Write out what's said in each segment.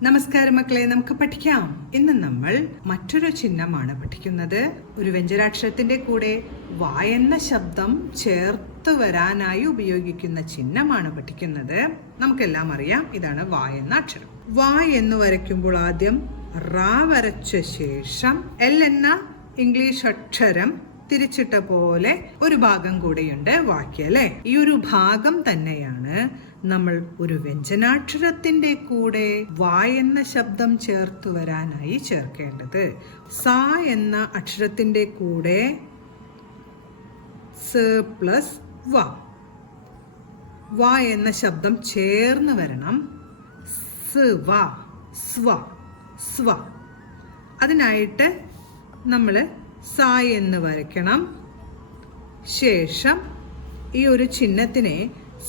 നമസ്കാരം മക്കളെ, നമുക്ക് പഠിക്കാം. ഇന്ന് നമ്മൾ മറ്റൊരു ചിഹ്നമാണ് പഠിക്കുന്നത്. ഒരു വ്യഞ്ജനാക്ഷരത്തിന്റെ കൂടെ വ എന്ന ശബ്ദം ചേർത്ത് വരാനായി ഉപയോഗിക്കുന്ന ചിഹ്നമാണ് പഠിക്കുന്നത്. നമുക്കെല്ലാം അറിയാം, ഇതാണ് വ എന്ന അക്ഷരം. വ എന്ന് വരയ്ക്കുമ്പോൾ ആദ്യം റ വരച്ച ശേഷം എൽ എന്ന ഇംഗ്ലീഷ് അക്ഷരം തിരിച്ചിട്ട പോലെ ഒരു ഭാഗം കൂടെയുണ്ട് വാക്യം, അല്ലെ? ഈ ഒരു ഭാഗം തന്നെയാണ് നമ്മൾ ഒരു വ്യഞ്ജനാക്ഷരത്തിന്റെ കൂടെ വ എന്ന ശബ്ദം ചേർത്ത് വരാനായി ചേർക്കേണ്ടത്. സ എന്ന അക്ഷരത്തിന്റെ കൂടെ സ് പ്ലസ് വ, വ എന്ന ശബ്ദം ചേർന്ന് വരണം. സ്വ, സ്വ, സ്വ. അതിനായിട്ട് നമ്മൾ സ എന്ന് വരയ്ക്കണം. ശേഷം ഈ ഒരു ചിഹ്നത്തിനെ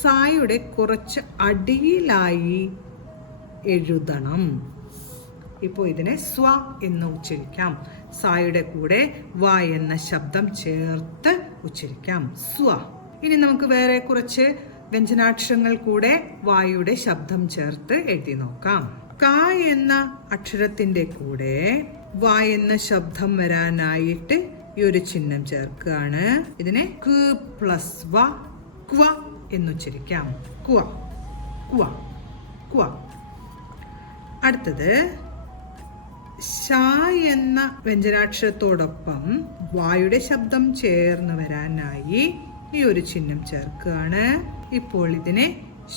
സായുടെ കുറച്ച് അടിയിലായി എഴുതണം. ഇപ്പോൾ ഇതിനെ സ്വ എന്ന് ഉച്ചരിക്കാം. സായുടെ കൂടെ വ എന്ന ശബ്ദം ചേർത്ത് ഉച്ചരിക്കാം, സ്വ. ഇനി നമുക്ക് വേറെ കുറച്ച് വ്യഞ്ജനാക്ഷരങ്ങൾ കൂടെ വായുടെ ശബ്ദം ചേർത്ത് എഴുതി നോക്കാം. ക എന്ന അക്ഷരത്തിന്റെ കൂടെ വ എന്ന ശബ്ദം വരാനായിട്ട് ഈ ഒരു ചിഹ്നം ചേർക്കുകയാണ്. ഇതിനെ ക് പ്ലസ് വ, ക്വ എന്നുച്ചരിക്കാം. ക്വ, ക്വ, ക്വ. അടുത്തത് ശ എന്ന വ്യഞ്ജനാക്ഷരത്തോടൊപ്പം വായുടെ ശബ്ദം ചേർന്ന് വരാനായി ഈ ഒരു ചിഹ്നം ചേർക്കുകയാണ്. ഇപ്പോൾ ഇതിനെ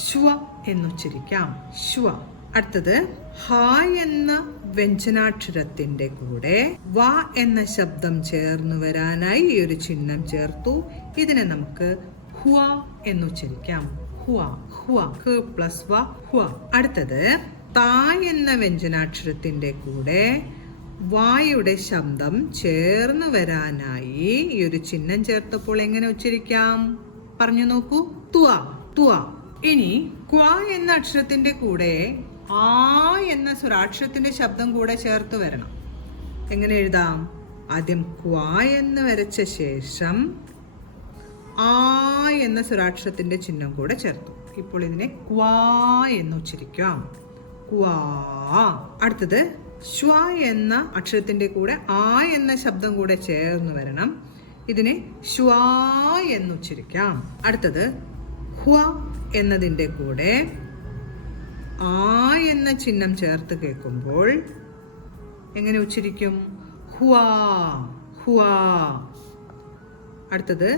ശ്വ എന്നുച്ചരിക്കാം, ശ്വ. അടുത്തത് ഹ എന്ന വ്യഞ്ജനാക്ഷരത്തിന്റെ കൂടെ വ എന്ന ശബ്ദം ചേർന്ന് വരാനായി ഈ ഒരു ചിഹ്നം ചേർത്തു. ഇതിനെ നമുക്ക് ഹുവ എന്നുച്ചരിക്കാം, ഹുവ, ഹുവ, ഹ് പ്ലസ് വ, ഹുവ. അടുത്തത് ത എന്ന വ്യഞ്ജനാക്ഷരത്തിന്റെ കൂടെ വായുടെ ശബ്ദം ചേർന്ന് വരാനായി ഈ ഒരു ചിഹ്നം ചേർത്തപ്പോൾ എങ്ങനെ ഉച്ചരിക്കാം? പറഞ്ഞു നോക്കൂ. തുവ, തുവ. ഇനി ക്വ എന്ന അക്ഷരത്തിന്റെ കൂടെ ആ എന്ന സ്വരാക്ഷരത്തിന്റെ ശബ്ദം കൂടെ ചേർത്ത് വരണം. എങ്ങനെ എഴുതാം? ആദ്യം ക്വ എന്ന് വരച്ച ശേഷം ആ എന്ന സ്വരാക്ഷരത്തിന്റെ ചിഹ്നം കൂടെ ചേർത്തു. ഇപ്പോൾ ഇതിനെ ക്വാ എന്ന് ഉച്ചരിക്കാം, ക്വാ. അടുത്തത് ശ്വ എന്ന അക്ഷരത്തിന്റെ കൂടെ ആ എന്ന ശബ്ദം കൂടെ ചേർന്ന് വരണം. ഇതിനെ ശ്വാ എന്ന് ഉച്ചരിക്കാം. അടുത്തത് ഹ്വ എന്നതിന്റെ കൂടെ ആ എന്ന ചിഹ്നം ചേർത്ത് കേൾക്കുമ്പോൾ എങ്ങനെ ഉച്ചരിക്കും? ഹുവാ, ഹുവാ. അടുത്തത്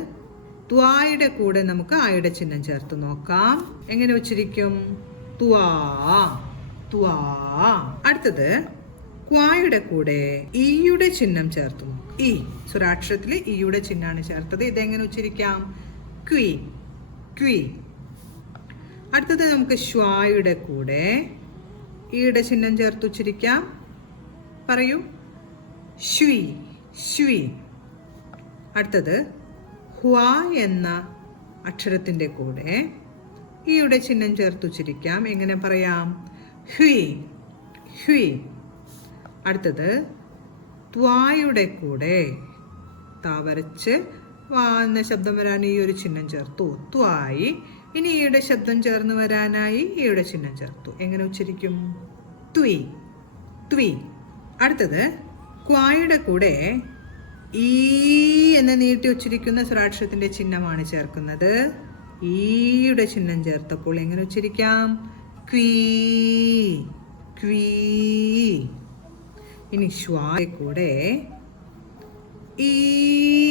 ത്വായുടെ കൂടെ നമുക്ക് ആയുടെ ചിഹ്നം ചേർത്ത് നോക്കാം. എങ്ങനെ ഉച്ചരിക്കും? ത്വാ, ത്വാ. അടുത്തത് ക്വായുടെ കൂടെ ഈയുടെ ചിഹ്നം ചേർത്ത് നോക്കാം. ഈ സ്വരാക്ഷരത്തിൽ ഈയുടെ ചിഹ്നമാണ് ചേർത്തത്. ഇതെങ്ങനെ ഉച്ചരിക്കാം? Qi, qi. അടുത്തത് നമുക്ക് ശ്വായുടെ കൂടെ ഈയുടെ ചിഹ്നം ചേർത്ത് ഉച്ചരിക്കാം. പറയൂ. ശ്വി, ശ്വി. അടുത്തത് ഹ്വ എന്ന അക്ഷരത്തിന്റെ കൂടെ ഈയുടെ ചിഹ്നം ചേർത്ത് ഉച്ചരിക്കാം. എങ്ങനെ പറയാം? ഹ്വി, ഹ്വി. അടുത്തത് ത്വായുടെ കൂടെ ത വരച്ച് വ എന്ന ശബ്ദം വരാൻ ഈ ഒരു ചിഹ്നം ചേർത്തു, ത്വായി. ഇനി ഈയുടെ ശബ്ദം ചേർന്ന് വരാനായി ഈയുടെ ചിഹ്നം ചേർത്തു. എങ്ങനെ ഉച്ചരിക്കും? ത്വി, ത്വി. അടുത്തത് ക്വായുടെ കൂടെ ഈ എന്ന് നീട്ടി ഉച്ചരിക്കുന്ന സ്വരാക്ഷരത്തിന്റെ ചിഹ്നമാണ് ചേർക്കുന്നത്. ഈയുടെ ചിഹ്നം ചേർത്തപ്പോൾ എങ്ങനെ ഉച്ചരിക്കാം? ക്വീ, ക്വീ. ഇനി ശ്വായുടെ കൂടെ ഈ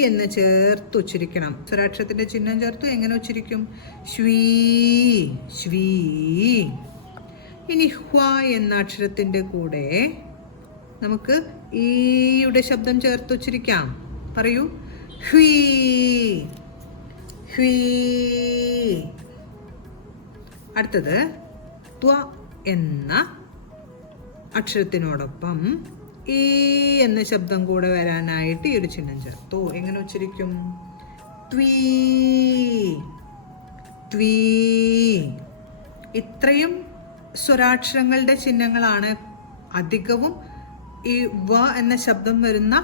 എന്ന് ചേർത്ത് ഉച്ചരിക്കണം. സ്വരാക്ഷരത്തിന്റെ ചിഹ്നം ചേർത്തു. എങ്ങനെ ഉച്ചരിക്കും? ശ്വീ, ശ്വീ. ഇനി ഹ്വ എന്ന അക്ഷരത്തിന്റെ കൂടെ നമുക്ക് ഈയുടെ ശബ്ദം ചേർത്ത് ഉച്ചരിക്കാം. പറയൂ. ഹ്വീ, ഹ്വീ. അടുത്തത് ത്വ എന്ന അക്ഷരത്തിനോടൊപ്പം ഈ എന്ന ശബ്ദം കൂടെ വരാനായിട്ട് ഈ ഒരു ചിഹ്നം ചേർത്തു. എങ്ങനെ ഉച്ചരിക്കും? ത്വീ, ത്വീ. ഇത്രയും സ്വരാക്ഷരങ്ങളുടെ ചിഹ്നങ്ങളാണ് അധികവും ഈ വ എന്ന ശബ്ദം വരുന്ന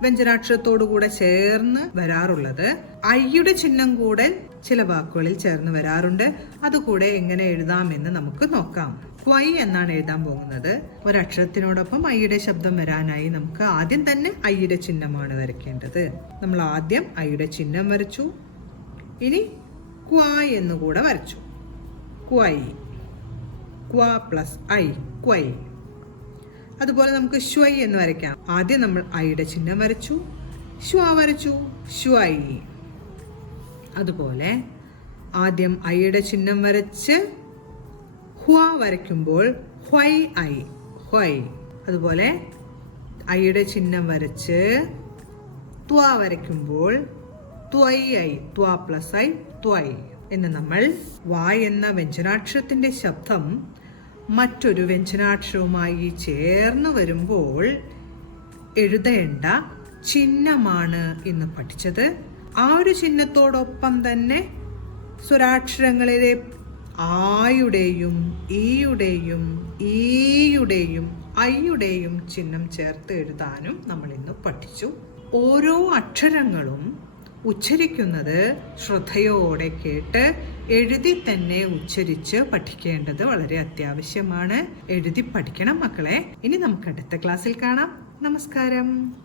വ്യഞ്ജനാക്ഷരത്തോടു കൂടെ ചേർന്ന് വരാറുള്ളത്. ഐയുടെ ചിഹ്നം കൂടെ ചില വാക്കുകളിൽ ചേർന്ന് വരാറുണ്ട്. അതുകൂടെ എങ്ങനെ എഴുതാമെന്ന് നമുക്ക് നോക്കാം. ക്വൈ എന്നാണ് എഴുതാൻ പോകുന്നത്. ഒരക്ഷരത്തിനോടൊപ്പം ഐയുടെ ശബ്ദം വരാനായി നമുക്ക് ആദ്യം തന്നെ ഐയുടെ ചിഹ്നമാണ് വരയ്ക്കേണ്ടത്. നമ്മൾ ആദ്യം ഐയുടെ ചിഹ്നം വരച്ചു. ഇനി ക്വായ് എന്നുകൂടെ വരച്ചു. ക്വൈ, ക്വ പ്ലസ് ഐ, ക്വൈ. അതുപോലെ നമുക്ക് ശ്വൈ എന്ന് വരയ്ക്കാം. ആദ്യം നമ്മൾ ഐയുടെ ചിഹ്നം വരച്ചു, ശ്വ വരച്ചു, ശ്വൈ. അതുപോലെ ആദ്യം ഐയുടെ ചിഹ്നം വരച്ച് ഹ്വ വരയ്ക്കുമ്പോൾ ഹ്വൈ ഐ, ഹ്വൈ. അതുപോലെ ഐയുടെ ചിഹ്നം വരച്ച് ത്വ വരയ്ക്കുമ്പോൾ ത്വൈ ഐ, ത്വ പ്ലസ് ഐ, ത്വൈ എന്ന് നമ്മൾ വ എന്ന വ്യഞ്ജനാക്ഷരത്തിന്റെ ശബ്ദം മറ്റൊരു വ്യഞ്ജനാക്ഷരവുമായി ചേർന്ന് വരുമ്പോൾ എഴുതേണ്ട ചിഹ്നമാണ് ഇന്ന് പഠിച്ചത്. ആ ഒരു ചിഹ്നത്തോടൊപ്പം തന്നെ സ്വരാക്ഷരങ്ങളിലെ ആയുടെയും ഈയുടെയും ഈയുടെയും ഐയുടെയും ചിഹ്നം ചേർത്ത് എഴുതാനും നമ്മൾ ഇന്ന് പഠിച്ചു. ഓരോ അക്ഷരങ്ങളും ഉച്ചരിക്കുന്നത് ശ്രദ്ധയോടെ കേട്ട് എഴുതി തന്നെ ഉച്ചരിച്ച് പഠിക്കേണ്ടത് വളരെ അത്യാവശ്യമാണ്. എഴുതി പഠിക്കണം മക്കളെ. ഇനി നമുക്ക് അടുത്ത ക്ലാസ്സിൽ കാണാം. നമസ്കാരം.